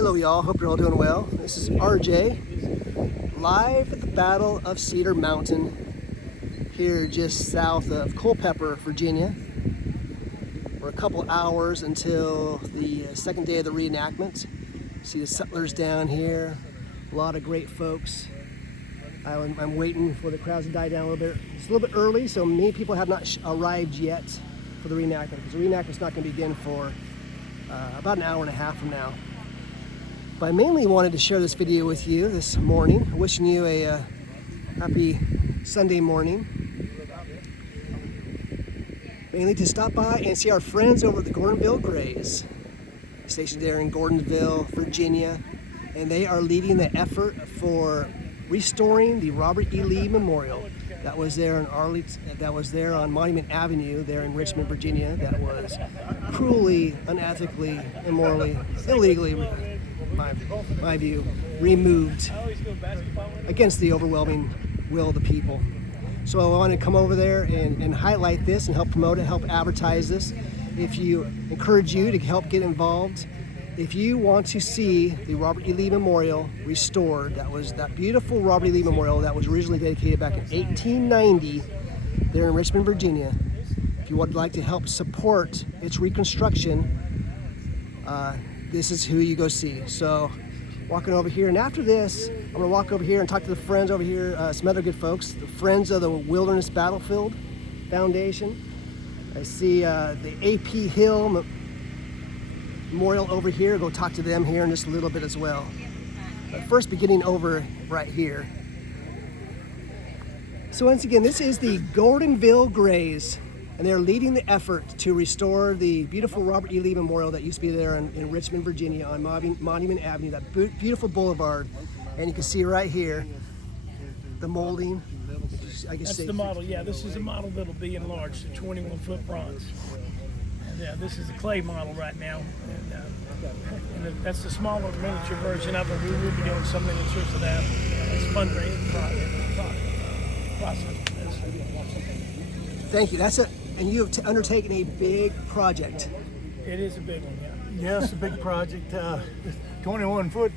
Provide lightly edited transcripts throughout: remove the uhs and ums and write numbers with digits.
Hello y'all, hope you're all doing well. This is RJ, live at the Battle of Cedar Mountain, here just south of Culpeper, Virginia. We're a couple hours until the second day of the reenactment. See the settlers down here, a lot of great folks. I'm waiting for the crowds to die down a little bit. It's a little bit early, so many people have not arrived yet for the reenactment, because the reenactment's not going to begin for about an hour and a half from now. But I mainly wanted to share this video with you this morning, wishing you a happy Sunday morning. Mainly to stop by and see our friends over at the Gordonville Grays, stationed there in Gordonsville, Virginia, and they are leading the effort for restoring the Robert E. Lee Memorial that was there on Monument Avenue there in Richmond, Virginia, that was cruelly, unethically, immorally, illegally, my view, removed against the overwhelming will of the people. So I want to come over there and highlight this and help promote it, help advertise this. Encourage you to help get involved. If you want to see the Robert E. Lee Memorial restored, that beautiful Robert E. Lee Memorial that was originally dedicated back in 1890 there in Richmond, Virginia. If you would like to help support its reconstruction, this is who you go see. So walking over here, and after this, I'm gonna walk over here and talk to the friends over here, some other good folks, the Friends of the Wilderness Battlefield Foundation. I see the A.P. Hill Memorial over here. Go talk to them here in just a little bit as well. But first, beginning over right here. So once again, this is the Gordonville Grays, and they're leading the effort to restore the beautiful Robert E. Lee Memorial that used to be there in Richmond, Virginia on Monument Avenue, that beautiful boulevard. And you can see right here the molding. That's the model, yeah. This is a model that'll be enlarged to 21-foot bronze. And this is a clay model right now. And that's the smaller miniature version of it. We will be doing some miniatures of that as fundraising process. Thank you. And you have undertaken a big project. It is a big one, yeah. Yes, a big project. 21 foot.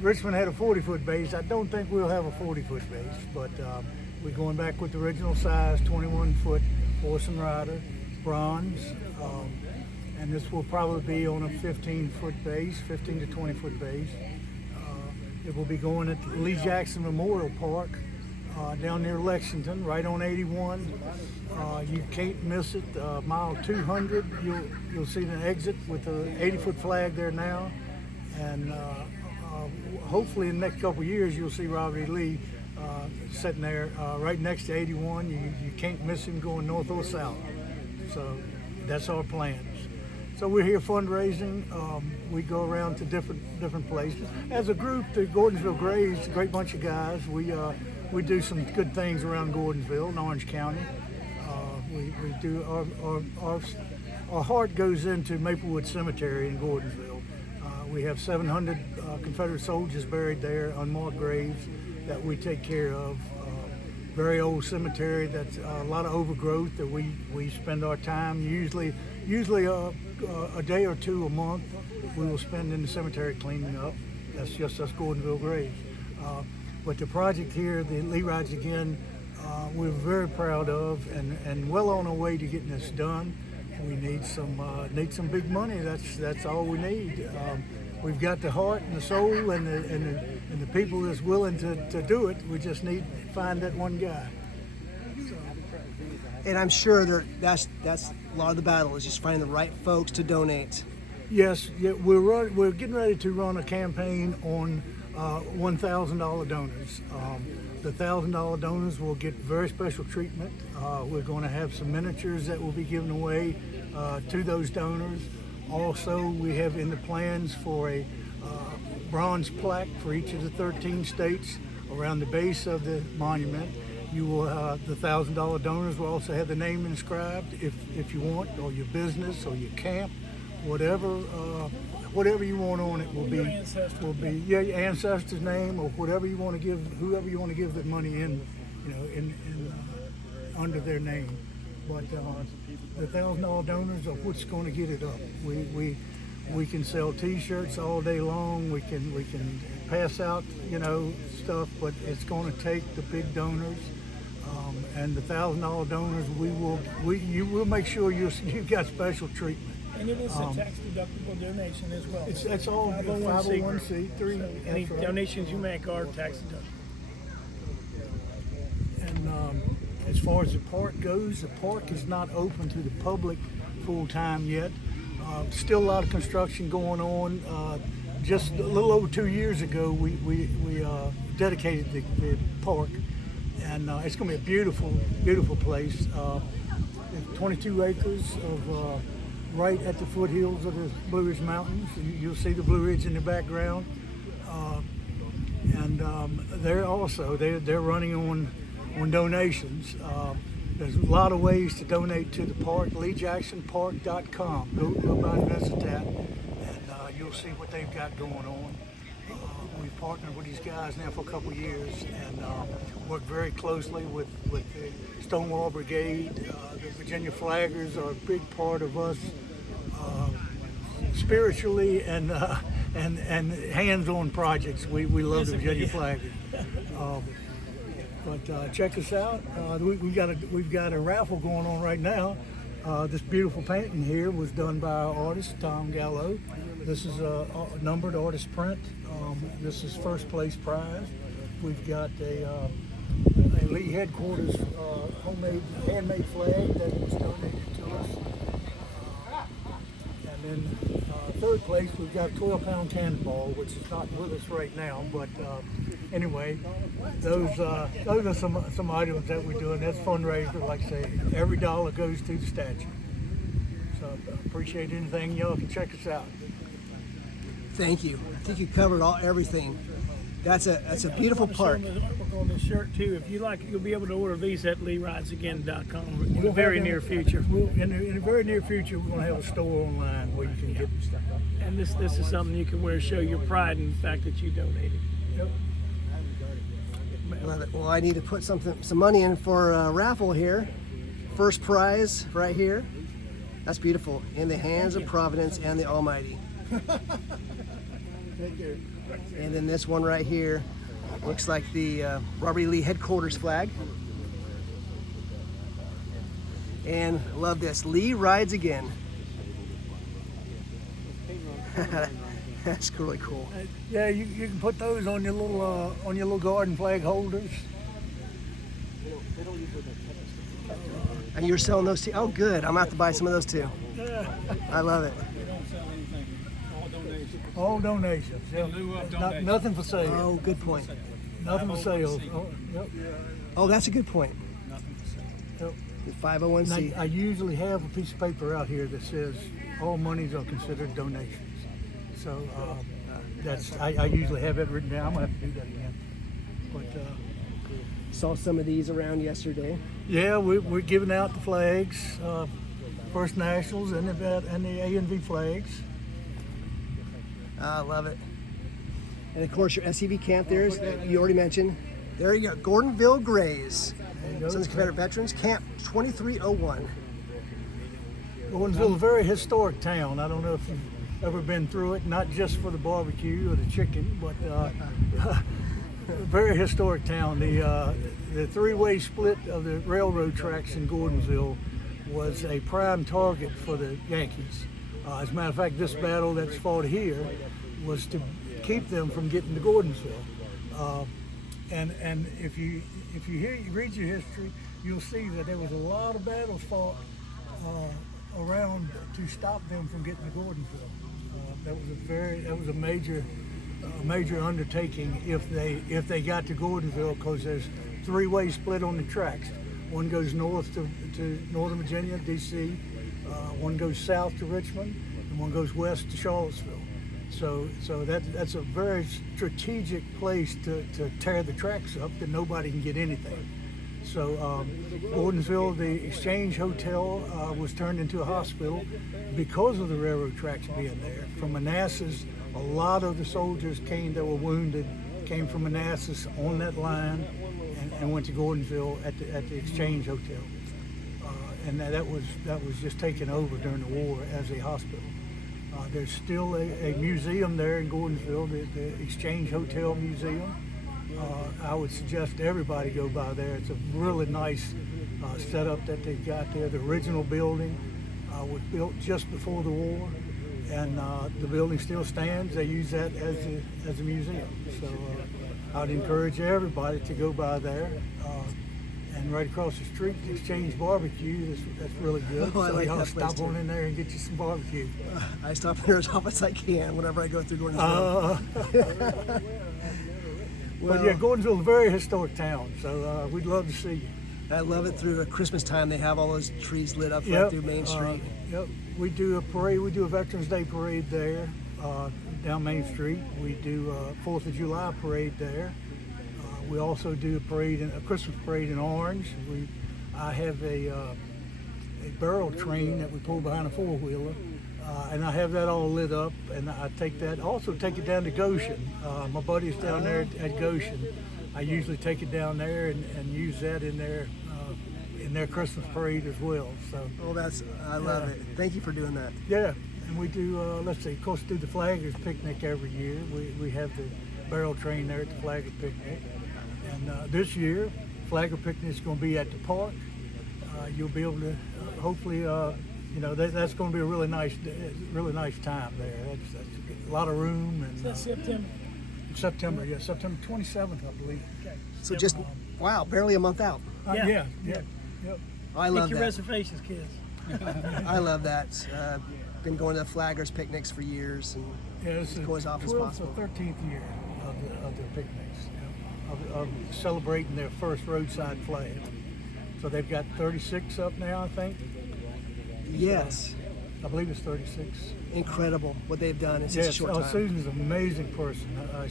Richmond had a 40-foot base. I don't think we'll have a 40-foot base, but we're going back with the original size, 21-foot horse and rider, bronze, and this will probably be on a 15-foot base, 15 to 20-foot base. It will be going at the Lee Jackson Memorial Park down near Lexington, right on 81. You can't miss it. Mile 200, you'll see the exit with the 80-foot flag there now, and hopefully in the next couple of years you'll see Robert E. Lee sitting there right next to 81. You can't miss him going north or south. So that's our plans. So we're here fundraising. We go around to different places. As a group, the Gordonsville Grays, a great bunch of guys. We do some good things around Gordonsville in Orange County. We do our heart goes into Maplewood Cemetery in Gordonsville. We have 700 Confederate soldiers buried there, unmarked graves that we take care of. Very old cemetery that's a lot of overgrowth that we spend our time, usually a day or two a month, we will spend in the cemetery cleaning up. That's just us Gordonville Graves. But the project here, the Lee Rides Again, we're very proud of and well on our way to getting this done. We need some big money. That's all we need. We've got the heart and the soul and the people that's willing to do it. We just need to find that one guy. And I'm sure that's a lot of the battle, is just finding the right folks to donate. Yes, yeah, we're getting ready to run a campaign on $1,000 donors. The $1,000 donors will get very special treatment. We're going to have some miniatures that will be given away to those donors. Also, we have in the plans for a bronze plaque for each of the 13 states around the base of the monument. You will, the $1,000 donors will also have the name inscribed if you want, or your business or your camp, whatever you want on it will be your ancestor's name or whatever you want to give, whoever you want to give the money in under their name. But the $1,000 donors are what's going to get it up. We can sell T-shirts all day long. We can pass out, stuff, but it's going to take the big donors. And the $1,000 donors, we'll make sure you've got special treatment. And it is a tax-deductible donation as well. It's all 501c3. So any donations you make are tax-deductible. And as far as the park goes, the park is not open to the public full-time yet. Still a lot of construction going on. Just a little over 2 years ago, we dedicated the park, and it's going to be a beautiful, beautiful place. 22 acres of right at the foothills of the Blue Ridge Mountains. You'll see the Blue Ridge in the background, and they're running on donations. There's a lot of ways to donate to the park. LeeJacksonPark.com. Go by and visit that, and you'll see what they've got going on. We've partnered with these guys now for a couple of years, and worked very closely with the Stonewall Brigade. The Virginia Flaggers are a big part of us spiritually and hands-on projects. We love the Virginia Flaggers. But check us out. We've got a raffle going on right now. This beautiful painting here was done by our artist Tom Gallo. This is a numbered artist print. This is first place prize. We've got a Lee headquarters handmade flag that was donated to us. And then third place, we've got a 12-pound cannonball, which is not with us right now, but anyway, those are some items that we're doing. That's fundraiser, like I say, every dollar goes to the statue. So appreciate anything, y'all can check us out. Thank you. I think you covered everything. That's a beautiful park. The artwork on this shirt too. If you like, you'll be able to order these at LeeRidesAgain.com in the very near future. In the very near future, we're going to have a store online where you can get stuff. And this is something you can wear to show your pride in the fact that you donated. Yep. Love it. Well, I need to put some money in for a raffle here. First prize right here. That's beautiful. In the hands of Providence and the Almighty. Thank you. And then this one right here looks like the Robert E. Lee headquarters flag. And love this, Lee rides again. That's really cool. Yeah, you can put those on your little garden flag holders. And you're selling those too? Oh, good. I'm gonna have to buy some of those too. I love it. All donations. Yep. Nothing for sale. Oh, good point. Nothing for sale. Oh, yep. Oh, that's a good point. Nothing for sale. Yep. The 501c. I usually have a piece of paper out here that says all monies are considered donations. So I usually have it written down. I'm gonna have to do that again. But saw some of these around yesterday. yeah, we're giving out the flags, First Nationals and the A&V flags. I love it. And of course, your SUV camp there is, you already mentioned. There you go, Gordonville Grays. Sons of Confederate Veterans, Camp 2301. Gordonsville is a very historic town. I don't know if you've ever been through it, not just for the barbecue or the chicken, but a very historic town. The three-way split of the railroad tracks in Gordonsville was a prime target for the Yankees. As a matter of fact, this battle that's fought here was to keep them from getting to Gordonsville. And if you read your history, you'll see that there was a lot of battles fought around to stop them from getting to Gordonsville. That was a major undertaking if they got to Gordonsville, because there's three-way split on the tracks. One goes north to Northern Virginia, D.C. One goes south to Richmond, and one goes west to Charlottesville. So that's a very strategic place to tear the tracks up that nobody can get anything. So Gordonsville, the Exchange Hotel was turned into a hospital because of the railroad tracks being there. From Manassas, a lot of the soldiers that were wounded came from Manassas on that line and went to Gordonsville at the Exchange Hotel. And that was just taken over during the war as a hospital. There's still a museum there in Gordonsville, the Exchange Hotel Museum. I would suggest everybody go by there. It's a really nice setup that they've got there. The original building was built just before the war, and the building still stands. They use that as a museum. So I'd encourage everybody to go by there. And right across the street, the Exchange Barbecue, that's really good. Oh, I so like y'all that place stop on too. in there and get you some barbecue. I stop there as often as I can whenever I go through Gordonsville. But yeah, Gordonsville's a very historic town, so we'd love to see you. I love it through Christmas time. They have all those trees lit up right through Main Street. Yep, we do a parade. We do a Veterans Day parade there down Main Street. We do a 4th of July parade there. We also do a Christmas parade in Orange. I have a barrel train that we pull behind a four-wheeler, and I have that all lit up. And I take it down to Goshen. My buddy's down there at Goshen. I usually take it down there and use that in their Christmas parade as well. So. Oh, I love it. Thank you for doing that. Yeah, and we do. Of course, do the Flaggers Picnic every year. We have the barrel train there at the Flagger Picnic. And this year, Flagger Picnic is going to be at the park. You'll be able to, hopefully, that's going to be a really nice time there. That's a lot of room. And Is that September? September 27th, I believe. So just, wow, barely a month out. Yeah. Yep. I love Make your that. reservations, kids. I love that. Been going to Flaggers picnics for years, and Yeah, it's the go as often as 12th possible. or 13th year of the picnics, of celebrating their first roadside flag. So they've got 36 up now, I think. Yes, I believe it's 36. incredible what they've done in such a Yes, short time. Susan's an amazing person.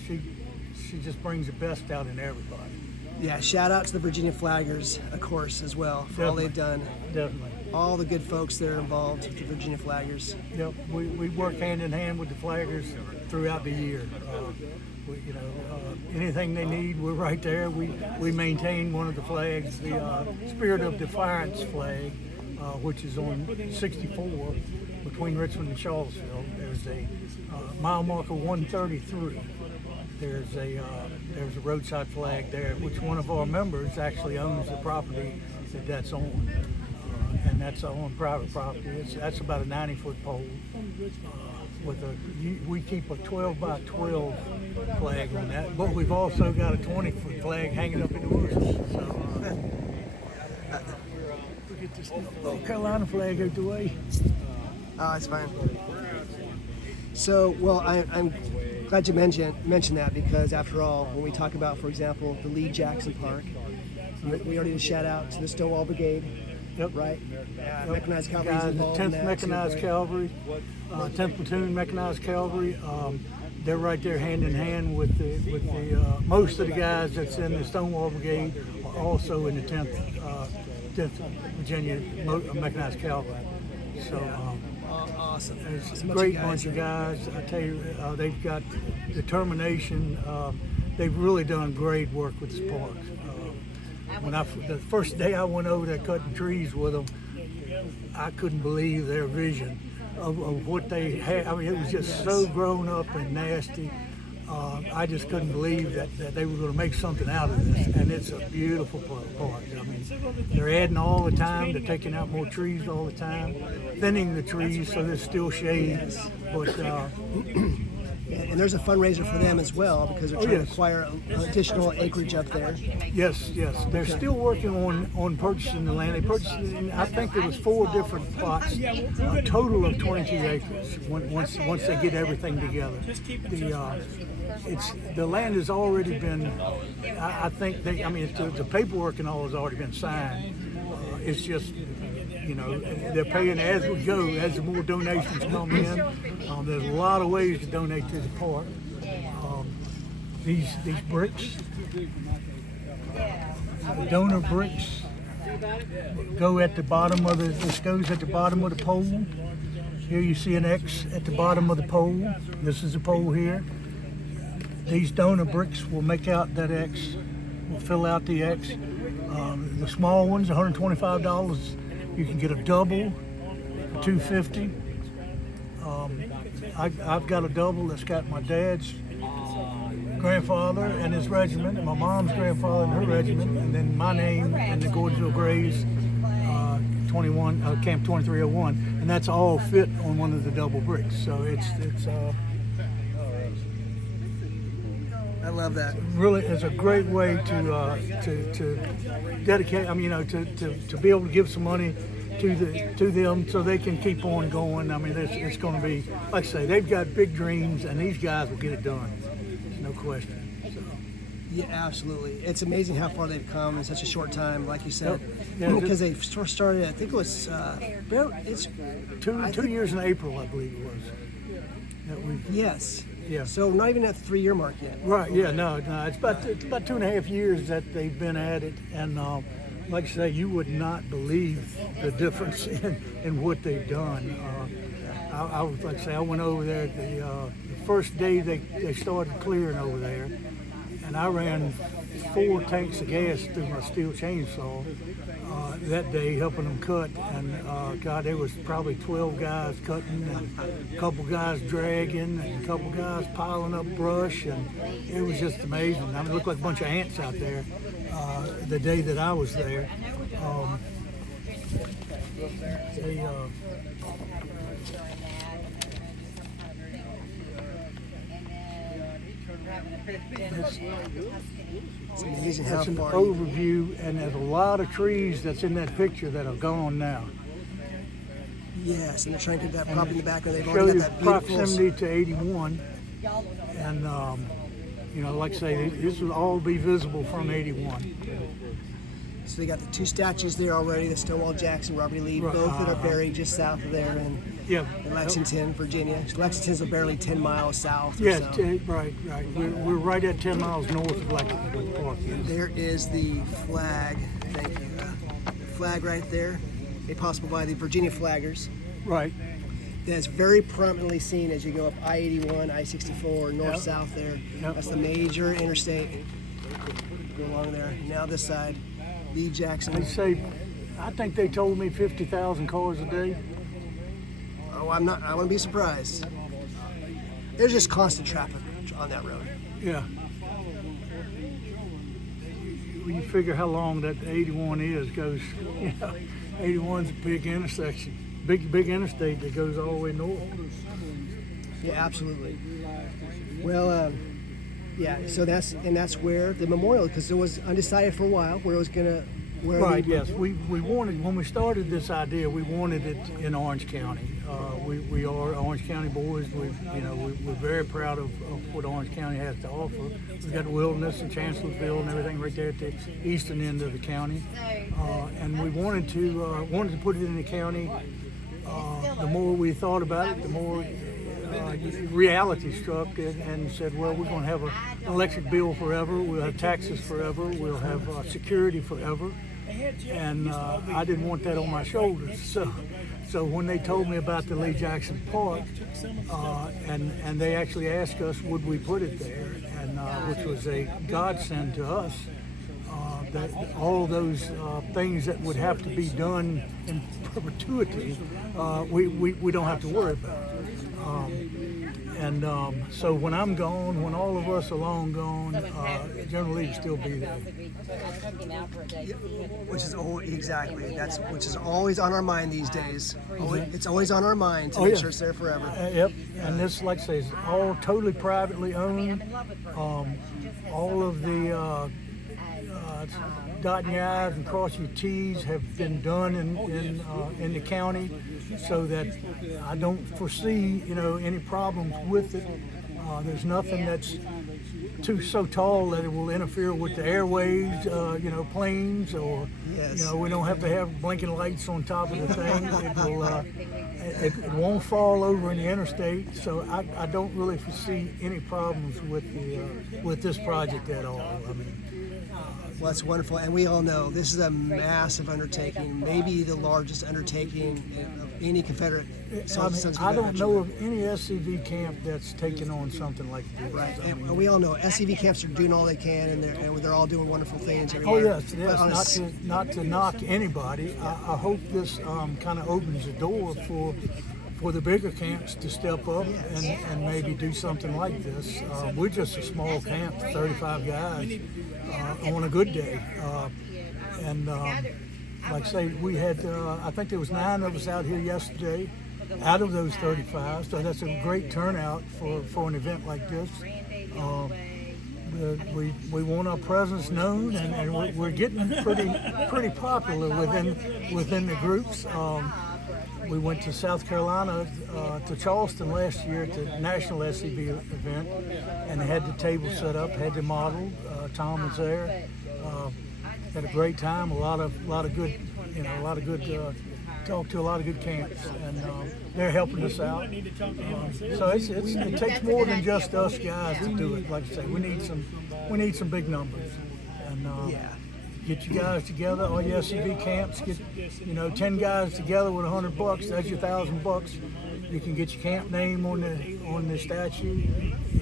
She just brings the best out in everybody. Yeah, shout out to the Virginia Flaggers, of course, as well, for all they've done. Definitely. All the good folks that are involved with the Virginia Flaggers. Yep, we work hand in hand with the Flaggers throughout the year. Anything they need, we're right there. We maintain one of the flags, the Spirit of Defiance flag, which is on 64 between Richmond and Charlottesville. There's a mile marker 133. There's a roadside flag there, which one of our members actually owns the property that's on. And that's on private property. That's about a 90-foot pole. We keep a 12 by 12 flag on that, but we've also got a 20-foot flag hanging up in the woods. So we get this North Carolina flag out the way. Oh, it's fine. So, well, I'm glad you mentioned that, because after all, when we talk about, for example, the Lee Jackson Park, we already did a shout out to the Stonewall Brigade. Yep. Right? Mechanized Cavalry is The involved in 10th that, Mechanized too, Cavalry, 10th Platoon Mechanized Cavalry. They're right there hand in hand with the most of the guys that's in the Stonewall Brigade are also in the 10th Virginia Mechanized Cavalry. So awesome. it's a great bunch of guys. I tell you, they've got determination. They've really done great work with this park. The first day I went over there cutting trees with them, I couldn't believe their vision of what they had. I mean, it was just so grown up and nasty. I just couldn't believe that they were going to make something out of this, and it's a beautiful park. I mean, they're adding all the time. They're taking out more trees all the time, thinning the trees so there's still shade. But And there's a fundraiser for them as well, because they're trying to acquire additional acreage up there. Yes. They're still working on purchasing the land. They purchased, I think there was 4 different plots, a total of 22 acres. Once they get everything together, the land has already been. I think the paperwork and all has already been signed. It's just. They're paying as we go, as the more donations come in. There's a lot of ways to donate to the park. These bricks, the donor bricks, go at the bottom of this goes at the bottom of the pole. Here you see an X at the bottom of the pole. This is the pole here. These donor bricks will make out that X, will fill out the X. The small ones, $125. You can get a double for $250. I've got a double that's got my dad's grandfather and his regiment, and my mom's grandfather and her regiment, and then my name and the Gordonsville Grays 21 Camp 2301, and that's all fit on one of the double bricks. So it's I love that. really it's a great way to dedicate. I mean, to be able to give some money to them so they can keep on going. I mean, it's going to be, like I say, they've got big dreams, and these guys will get it done. No question. Yeah, absolutely. It's amazing how far they've come in such a short time, like you said. Yeah, Because they first started, I think it was, it's 2 years in April, I believe it was. That we, yes. yeah. So not even at the 3-year mark yet. Right. Yeah. No. It's about 2.5 years that they've been at it, and like I say, you would not believe the difference in what they've done. I was like I say, I went over there the first day they started clearing over there, and I ran 4 tanks of gas through my steel chainsaw that day, helping them cut. And God, there was probably 12 guys cutting, and a couple guys dragging, and a couple guys piling up brush, and it was just amazing. I mean, it looked like a bunch of ants out there the day that I was there. It's amazing how That's an far. overview, and there's a lot of trees that's in that picture that are gone now. Yes, and they're trying to get that property in the background. They've Show already you got that beautiful. proximity to 81, and like I say, this will all be visible from 81. So they got the 2 statues there already, the Stonewall Jackson, Robert E. Lee, Right, both that are buried just south of there Yeah. in Lexington, Virginia. Lexington's barely 10 miles south or Yeah, so. right. We're right at 10 miles north of Lexington Park. Yes. There is the flag, thank you, the flag right there, made possible by the Virginia flaggers. Right. That's very prominently seen as you go up I-81, I-64, north-south there. Yep. That's the major interstate. Go along there. Now this side, Lee They Jackson. say, I think they told me 50,000 cars a day. Oh, I wouldn't be surprised. There's just constant traffic on that road. Yeah. When you figure how long that 81 goes, 81's a big intersection, big interstate that goes all the way north. Yeah, absolutely. Well, yeah. So that's where the memorial, because it was undecided for a while where it was gonna. Right. Yes. We wanted, when we started this idea, we wanted it in Orange County. We are Orange County boys. We're very proud of what Orange County has to offer. We've got Wilderness and Chancellorsville and everything right there at the eastern end of the county, and we wanted to put it in the county. The more we thought about it, the more reality struck and said, well, we're going to have an electric bill forever. We'll have taxes forever. We'll have security forever. And I didn't want that on my shoulders. So when they told me about the Lee Jackson Park, and they actually asked us, would we put it there, and which was a godsend to us. That all those things that would have to be done in perpetuity, we don't have to worry about. So when I'm gone, when all of us are long gone, General Lee will still be there. Which is which is always on our mind these days. It's always on our mind to make sure it's there forever. Yep. And this, like I say, is all totally privately owned. All of the dotting your I's and crossing your T's have been done in the county, so that I don't foresee any problems with it. There's nothing that's so tall that it will interfere with the airways, planes, or Yes. We don't have to have blinking lights on top of the thing. It won't fall over in the interstate, so I don't really foresee any problems with this project at all. I mean, Well, that's wonderful, and we all know this is a massive undertaking, maybe the largest undertaking of any Confederate. I don't know of any SCV camp that's taken on something like this. Right, and we all know SCV camps are doing all they can, and they're all doing wonderful things Oh everywhere. yes. Not to knock anybody. I hope this kind of opens the door for the bigger camps to step up and maybe do something like this. We're just a small camp, 35 guys on a good day. Like I say, we had, I think there was 9 of us out here yesterday out of those 35, so that's a great turnout for an event like this. We want our presence known, and we're getting pretty popular within the groups. We went to South Carolina, to Charleston last year at the National SCB event, and had the table set up, had the model. Tom was there. Had a great time. A lot of good, talked to a lot of good camps, and they're helping us out. So it takes more than just us guys to do it. Like I say, we need some big numbers, and get you guys together. All your SCB camps, get 10 guys together with $100. That's your $1,000. You can get your camp name on the statue,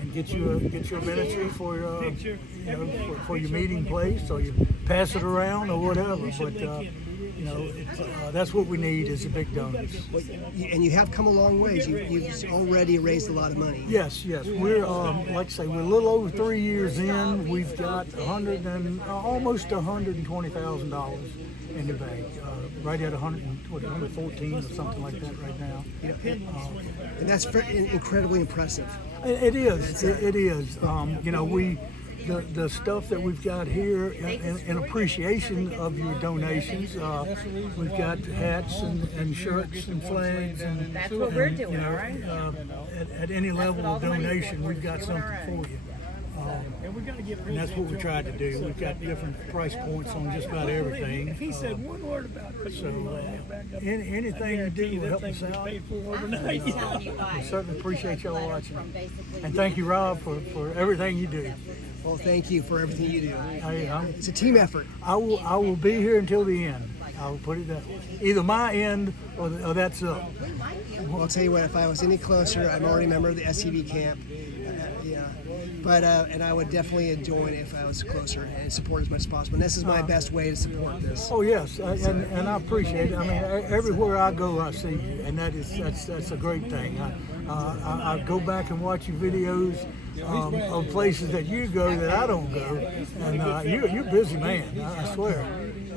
and get you a miniature for for your meeting place, or you pass it around or whatever. But that's what we need is the big donors. And you have come a long ways. You've already raised a lot of money. Yes. We're like I say, we're a little over 3 years in. We've got almost $120,000 in the bank. Right at 114 or something like that right now. And that's incredibly impressive. It is. It is. The stuff that we've got here in appreciation of your donations, we've got hats and shirts and flags, and that's what we're doing, all right? At any level of donation, we've got something for you. And that's what we tried to do. We've got different price points on just about everything. He said one word about it. So anything you do will help us out. We certainly appreciate y'all watching. And thank you, Rob, for everything you do. Well, thank you for everything you do. It's a team effort. I will be here until the end. I will put it that way. Either my end or that's up. Well, I'll tell you what, if I was any closer, I'm already a member of the SCB camp. But and I would definitely join if I was closer and support as much as possible. And this is my best way to support this. Oh yes, and I appreciate it. I mean, everywhere I go, I see you, and that's a great thing. I go back and watch your videos of places that you go that I don't go, and you're a busy man. I swear,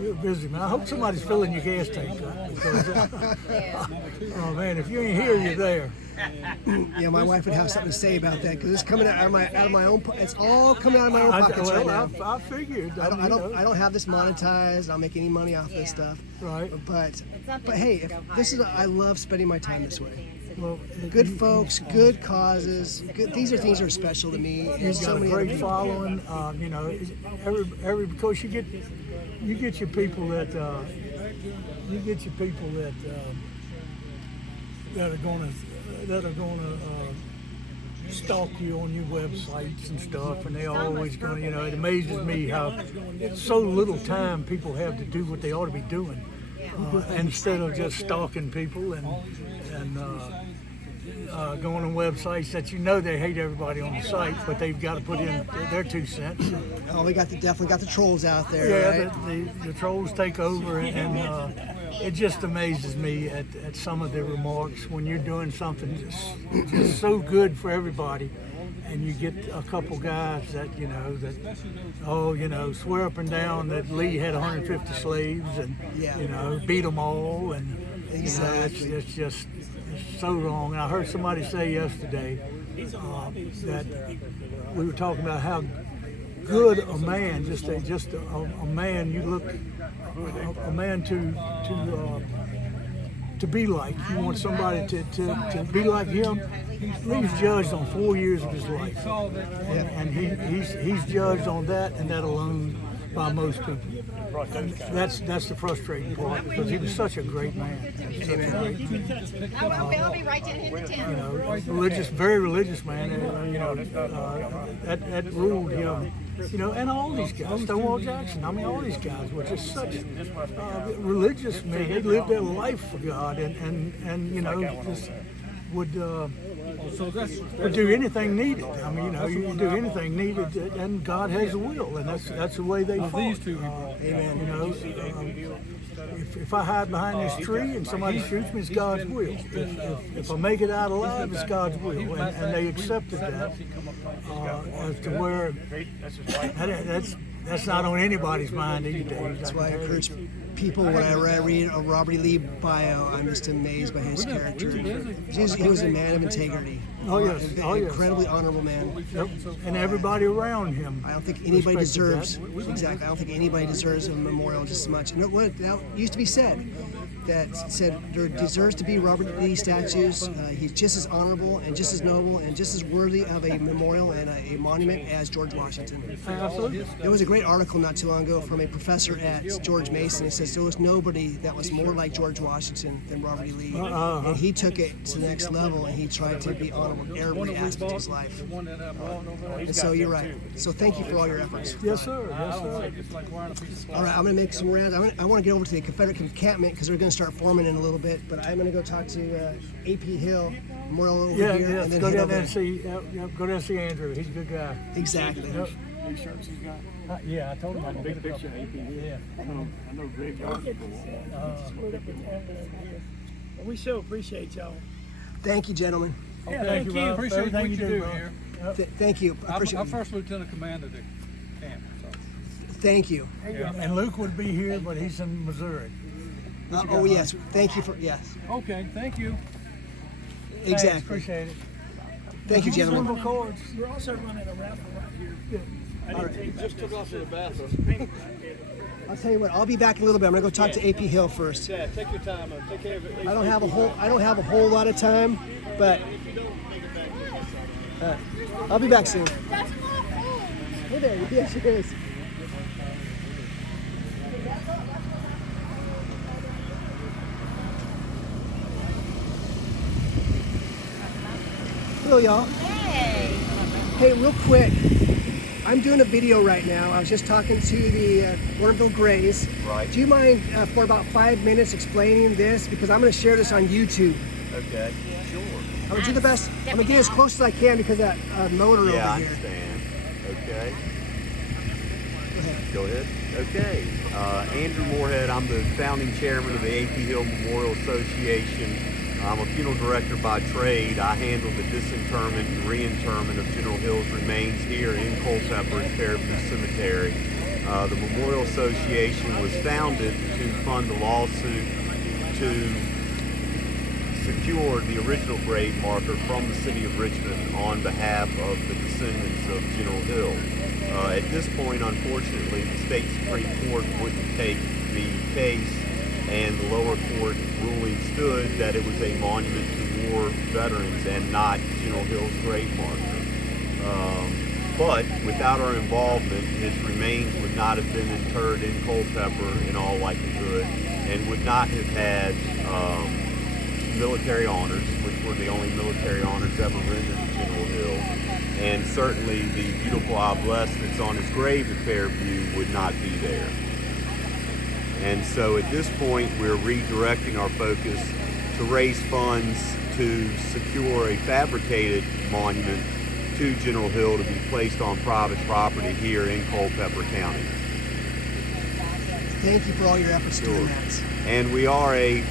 you're a busy man. I hope somebody's filling your gas tank up, because oh man, if you ain't here, you're there. Yeah, my wife would have something to say about that, because it's coming out of my own. It's all coming out of my own pockets right now. I figured. I don't have this monetized. I don't make any money off this stuff. Right. But hey, I love spending my time this way. Well, good folks, good causes. These are things that are special to me. You've got a great following. Because you get your people that are going to stalk you on your websites and stuff, and they always going to, it amazes me how so little time people have to do what they ought to be doing, instead of just stalking people and going on websites that they hate everybody on the site, but they've got to put in their 2 cents. Oh, we definitely got the trolls out there. Yeah, right? the trolls take over, and it just amazes me at some of the remarks when you're doing something just so good for everybody, and you get a couple guys that swear up and down that Lee had 150 slaves and beat them all, and it's just so wrong. And I heard somebody say yesterday that we were talking about how good a man, just a man you look, a man to be like. You want somebody to be like him. He's judged on 4 years of his life, and he's judged on that and that alone by most people. And that's the frustrating part, because he was such a great man. Religious, very religious man. That ruled him. And all these guys, Stonewall Jackson. I mean, all these guys were just such religious men. They lived their life for God, and would So that's would do anything needed. I mean, you know, you do anything needed, and God has a will, and that's the way they fought. these two he Amen. You know, if I hide behind this tree and somebody shoots me, it's God's will. If I make it out alive, it's God's will, and they accepted that as to where that's not on anybody's mind these days. That's why I encourage people when I read a Robert E. Lee bio, I'm just amazed by his character. He was a man of integrity. Oh yes, Incredibly honorable man. Yep. And everybody around him. I don't think anybody respected deserves, exactly, I don't think anybody deserves a memorial just as much. You know what that used to be said? That said there deserves to be Robert E. Lee statues. He's just as honorable and just as noble and just as worthy of a memorial and a monument as George Washington. Absolutely. There was a great article not too long ago from a professor at George Mason. It says there was nobody that was more like George Washington than Robert E. Lee. And he took it to the next level and he tried to be honorable in every aspect of his life. And so you're right. So thank you for all your efforts. Yes, sir. Yes, sir. All right, I'm going to make some rounds. I want to get over to the Confederate encampment because they're going to start forming in a little bit. But I'm going to go talk to A.P. Hill, Memorial over Yeah, here, yeah. and then Go head down over there and see. Go down and see Andrew. He's a good guy. Exactly. Yep. Yeah, I told him I could big picture. Yeah. I know Greg. We so appreciate y'all. Thank you, gentlemen. Yeah, thank you. Rob. Appreciate Everything what you do Rob. here. Yep. Thank you. I appreciate I'm first lieutenant commander of the camp. So. Thank you. And Luke would be here, but he's in Missouri. Oh, yes. Thank you for, yes. Okay, thank you. Thanks, Exactly. appreciate it. Thank you, gentlemen. Silver cords. We're also running a raffle right here. I didn't take Just took off to the bathroom. I'll tell you what. I'll be back in a little bit. I'm gonna go talk to A.P. Hill first. Yeah, take your time. Take care of it. I don't have a whole lot of time, but I'll be back soon. Hey there. Yes, it is. Hello, y'all. Hey, real quick. I'm doing a video right now. I was just talking to the Gordonville Grays. Right. Do you mind for about 5 minutes explaining this? Because I'm going to share this on YouTube. Okay. Sure. I'm going to do the best. I'm going to get as close as I can because of that motor Yeah, I over here. understand. Okay. Go ahead. Go ahead. Okay. Andrew Moorhead. I'm the founding chairman of the A.P. Hill Memorial Association. I'm a funeral director by trade. I handle the disinterment and reinterment of General Hill's remains here in Culpeper at Fairview Cemetery. The Memorial Association was founded to fund a lawsuit to secure the original grave marker from the city of Richmond on behalf of the descendants of General Hill. At this point, unfortunately, the state Supreme Court wouldn't take the case, and the lower court ruling stood that it was a monument to war veterans and not General Hill's grave marker. But without our involvement, his remains would not have been interred in Culpeper in all likelihood, and would not have had military honors, which were the only military honors ever rendered to General Hill. And certainly the beautiful obelisk that's on his grave at Fairview would not be there. And so at this point, we're redirecting our focus to raise funds to secure a fabricated monument to General Hill to be placed on private property here in Culpeper County. Thank you for all your efforts doing that. And we are a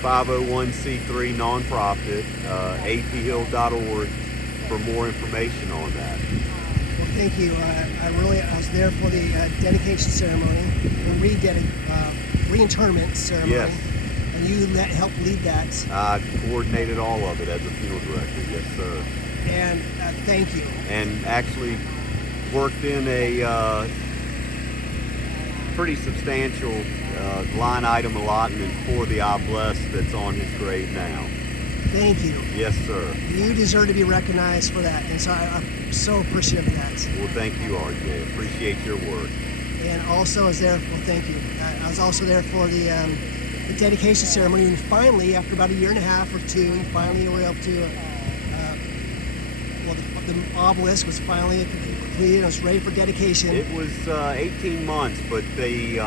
501c3 nonprofit, aphill.org for more information on that. Well, thank you. I was there for the dedication ceremony, the reinterment ceremony. Yes. And you helped lead that. I coordinated all of it as a funeral director, yes sir. And thank you. And actually worked in a pretty substantial line item allotment for the obelisk that's on his grave now. Thank you. Yes, sir. You deserve to be recognized for that, and so I'm so appreciative of that. Well, thank you, RJ. Appreciate your work. And also, I was there. Well, thank you. I was also there for the dedication ceremony, and finally, after about a year and a half or two, we finally were able to. The obelisk was finally completed. It was ready for dedication. It was 18 months, but the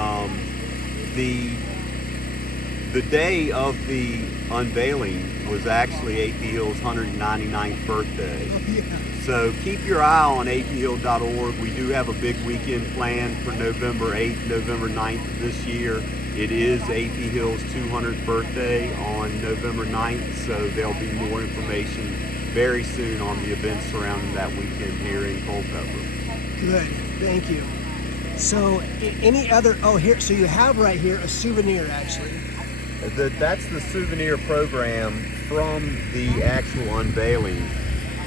The day of the unveiling was actually AP Hill's 199th birthday. So keep your eye on aphill.org. We do have a big weekend planned for November 8th, November 9th of this year. It is AP Hill's 200th birthday on November 9th, so there'll be more information very soon on the events surrounding that weekend here in Culpeper. Good, thank you. So any other, oh here, so you have right here a souvenir actually. That's the souvenir program from the actual unveiling,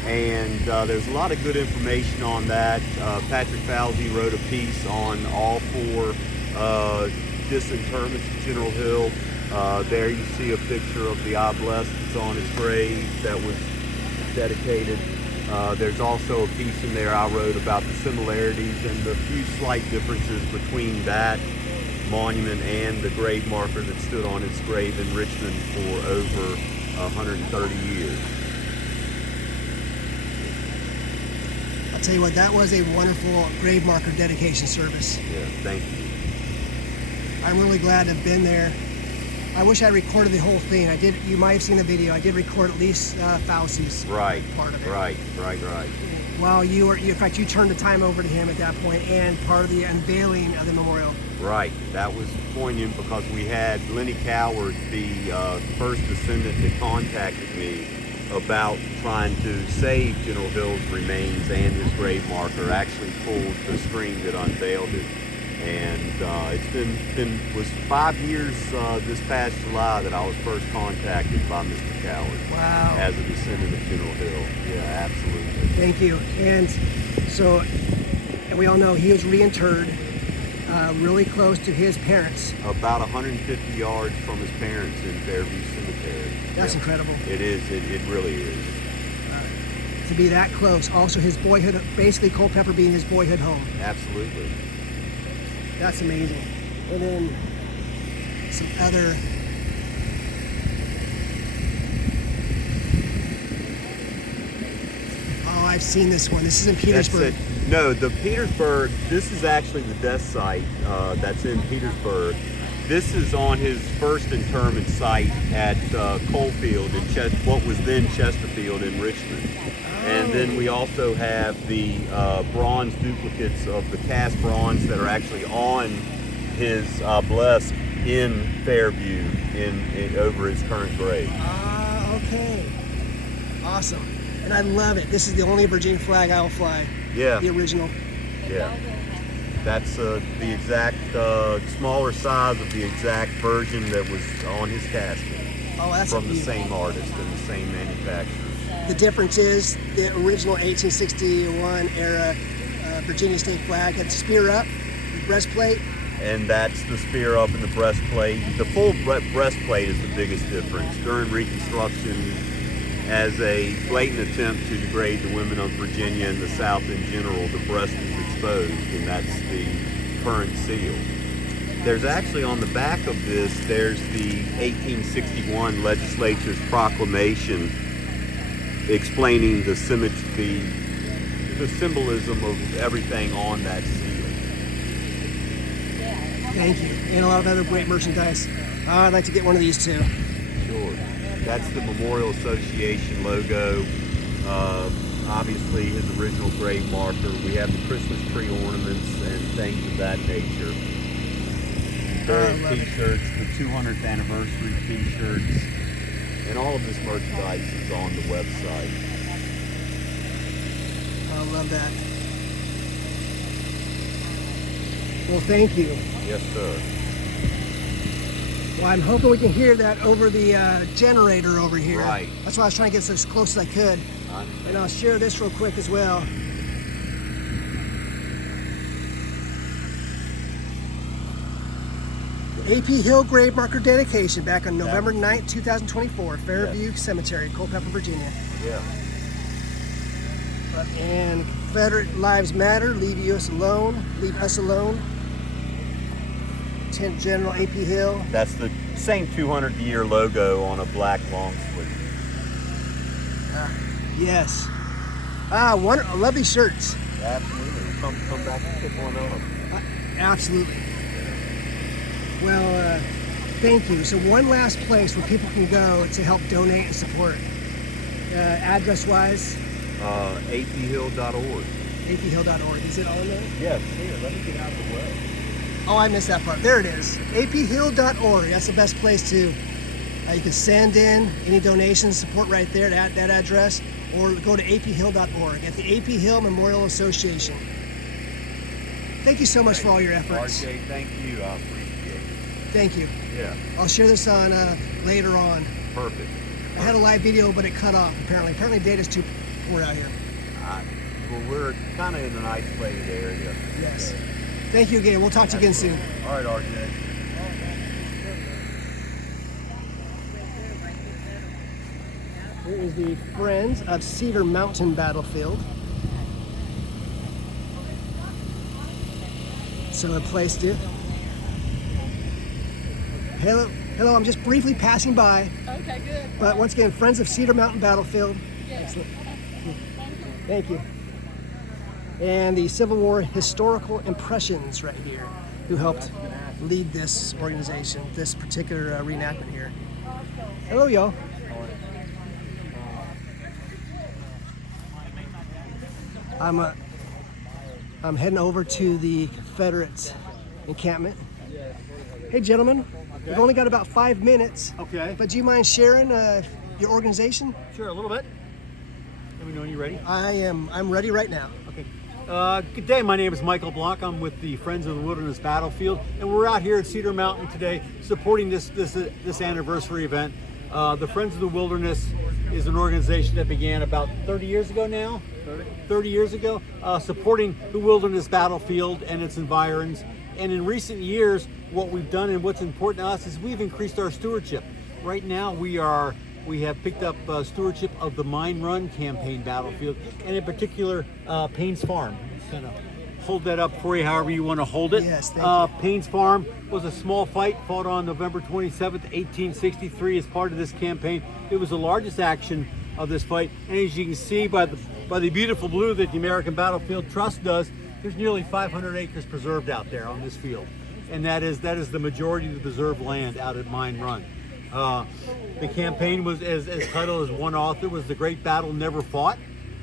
and there's a lot of good information on that. Patrick Falsey wrote a piece on all 4 disinterments of General Hill. There you see a picture of the obelisk that's on his grave that was dedicated. There's also a piece in there I wrote about the similarities and the few slight differences between that monument and the grave marker that stood on his grave in Richmond for over 130 years. I'll tell you what, that was a wonderful grave marker dedication service. Yeah, thank you. I'm really glad to have been there. I wish I recorded the whole thing. I did. You might have seen the video. I did record at least Falsey's part of it. Right. While you were, in fact, you turned the time over to him at that point, and part of the unveiling of the memorial. Right. That was poignant because we had Lenny Coward, the first descendant that contacted me about trying to save General Hill's remains and his grave marker, actually pulled the string that unveiled it. And it was 5 years this past July that I was first contacted by Mr. Coward. Wow. As a descendant of General Hill. Yeah, absolutely. Thank you. And so, and we all know he was reinterred really close to his parents. About 150 yards from his parents in Fairview Cemetery. That's incredible. It is. It really is. To be that close. Also his boyhood, basically Culpeper being his boyhood home. Absolutely. That's amazing. And then some other. Oh, I've seen this one. This is in Petersburg. No, the Petersburg, this is actually the death site that's in Petersburg. This is on his first interment site at Coalfield in what was then Chesterfield in Richmond. And then we also have the bronze duplicates of the cast bronze that are actually on his obelisk in Fairview over his current grave. Okay. Awesome. And I love it. This is the only Virginia flag I'll fly. Yeah. The original. Yeah. That's the exact smaller size of the exact version that was on his casket. Oh, that's from the same artist and the same manufacturer. The difference is the original 1861 era Virginia state flag had the spear up, the breastplate. And that's the spear up and the breastplate. The full breastplate is the biggest difference. During Reconstruction, as a blatant attempt to degrade the women of Virginia and the South in general, the breast is exposed, and that's the current seal. There's actually on the back of this, there's the 1861 legislature's proclamation explaining the symmetry, the symbolism of everything on that seal. Thank you. And a lot of other great merchandise. I'd like to get one of these too. Sure. That's the Memorial Association logo. Obviously his original grave marker. We have the Christmas tree ornaments and things of that nature. Various t-shirts, the 200th anniversary t-shirts, and all of this merchandise is on the website. I love that. Well, thank you. Yes, sir. Well, I'm hoping we can hear that over the generator over here. Right. That's why I was trying to get as close as I could. And I'll share this real quick as well. AP Hill Grave Marker dedication back on November 9th, 2024, Fairview Cemetery, Culpeper, Virginia. Yeah. And Confederate Lives Matter, leave us alone. Lieutenant General AP Hill. That's the same 200-year logo on a black long sleeve. Yes. I love these shirts. Absolutely. Come back and pick one up. Absolutely. Well, Thank you. So one last place where people can go to help donate and support. Address-wise? aphill.org. aphill.org. Is it on there? Yes, here, let me get out of the way. Oh, I missed that part. There it is. aphill.org. That's the best place to. You can send in any donations, support right there at that address, or go to aphill.org at the AP Hill Memorial Association. Thank you so much for all your efforts. RJ, thank you. I appreciate it. Thank you. Yeah, I'll share this on later on. perfect. I had a live video, but it cut off apparently. Apparently data's too poor out here. Well, we're kind of in an isolated area. Yes. Thank you again. We'll talk to you again soon. All right, RJ. Here is the Friends of Cedar Mountain Battlefield. So a place to. Hello, I'm just briefly passing by. Okay, good. But once again, Friends of Cedar Mountain Battlefield. Excellent. Thank you. And the Civil War Historical Impressions right here, who helped lead this organization, this particular reenactment here. Hello, y'all. I'm heading over to the Confederate encampment. Hey, gentlemen, we've only got about 5 minutes. Okay. But do you mind sharing your organization? Sure, a little bit. Let me know when you're ready. I'm ready right now. Okay. Good day. My name is Michael Block. I'm with the Friends of the Wilderness Battlefield, and we're out here at Cedar Mountain today supporting this anniversary event. The Friends of the Wilderness is an organization that began about 30 years ago now. 30 years ago, supporting the wilderness battlefield and its environs. And in recent years, what we've done and what's important to us is we've increased our stewardship. Right now, we have picked up stewardship of the Mine Run campaign battlefield, and in particular, Payne's Farm. Kind of hold that up for you, however you want to hold it. Yes, thank you. Payne's Farm was a small fight fought on November 27th, 1863, as part of this campaign. It was the largest action of this fight, and as you can see by the beautiful blue that the American Battlefield Trust does, there's nearly 500 acres preserved out there on this field, and that is the majority of the preserved land out at Mine Run. The campaign was, as titled as one author, was "The Great Battle Never Fought,"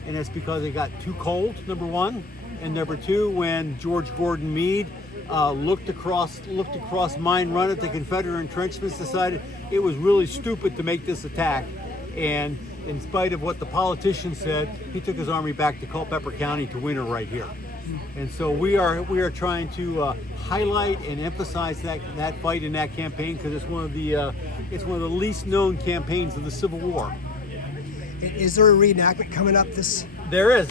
and that's because it got too cold, number one, and number two, when George Gordon Meade looked across Mine Run at the Confederate entrenchments, decided it was really stupid to make this attack, and in spite of what the politicians said, he took his army back to Culpeper County to winter right here. And so we are trying to highlight and emphasize that fight in that campaign, because it's one of the least known campaigns of the Civil War. Is there a reenactment coming up this? There is.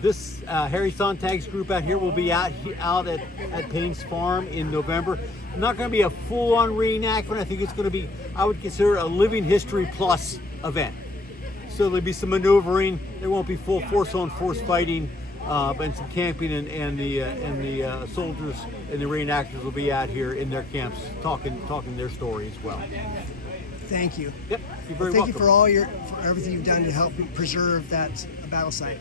This Harry Sontag's group out here will be out at Payne's Farm in November. Not going to be a full-on reenactment. I think it's going to be, I would consider, a living history plus event. So there'll be some maneuvering. There won't be full force-on-force fighting, and some camping, and the soldiers and the reenactors will be out here in their camps talking their story as well. Thank you. Yep, you're very Thank you welcome. for everything you've done to help preserve that battle site.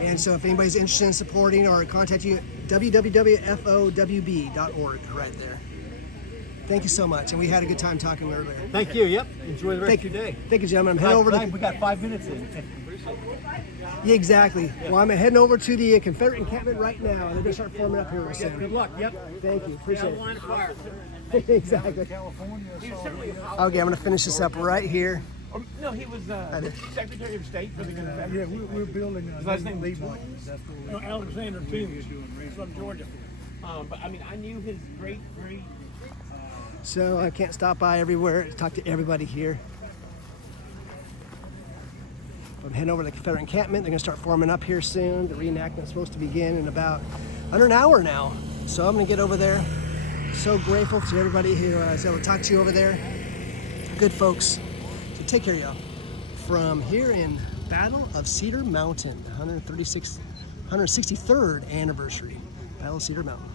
And so if anybody's interested in supporting or contact you, www.fowb.org right there. Thank you so much. And we had a good time talking earlier. Thank you. Yep. Enjoy the rest of your day. Thank you, gentlemen. I'm heading over to We got 5 minutes in. Yeah, exactly. Well, I'm heading over to the Confederate encampment right now, and they're going to start forming up here real soon. Good luck. Yep. Thank you. Appreciate it. Exactly. Okay, I'm going to finish this up right here. No, he was Secretary of State for the Confederate. Yeah, we're building His last name was Levi. That's what we're Alexander Toombs from Georgia. But I mean, I knew his great. So I can't stop by everywhere to talk to everybody here. I'm heading over to the Confederate encampment. They're going to start forming up here soon. The reenactment's supposed to begin in about under an hour now. So I'm going to get over there. So grateful to everybody who I was able to talk to over there. Good folks. So take care, y'all. From here in Battle of Cedar Mountain, 163rd anniversary. Battle of Cedar Mountain.